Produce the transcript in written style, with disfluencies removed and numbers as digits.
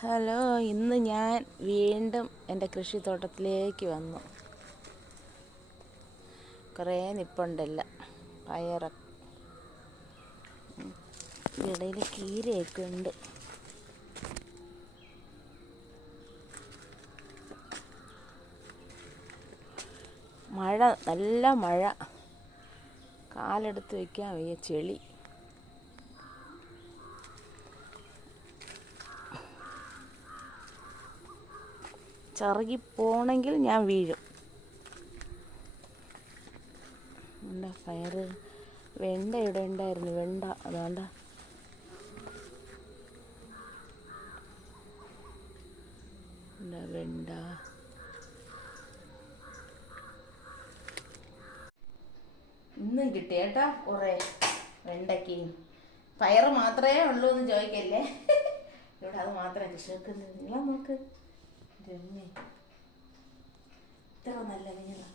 Hello, ഇന്ന് ഞാൻ വീണ്ടും എൻ്റെ കൃഷിത്തോട്ടത്തിലേക്ക് വന്നു. കുറേ നിപ്പുണ്ടല്ല പയറൊക്കെ, ഇടയിൽ കീരയൊക്കെ ഉണ്ട്. മഴ, നല്ല മഴ, കാലെടുത്ത് വയ്ക്കാൻ വയ്യ, ചെളി. ചറുകിപ്പോണെങ്കിൽ ഞാൻ വീഴും. എന്താ പയറ്, വെണ്ട ഇവിടെ ഉണ്ടായിരുന്നു, വെണ്ട അതുകൊണ്ട. വെണ്ട ഇന്നും കിട്ടി കേട്ടോ, കുറേ വെണ്ടയ്ക്ക്. പയറ് മാത്രമേ ഉള്ളൂ എന്ന് ചോദിക്കല്ലേ, ഇവിടെ അത് മാത്രമേ കൃഷി വെക്കുന്നത്. നീളം നോക്ക്, ഇത്ര നല്ല നീളം.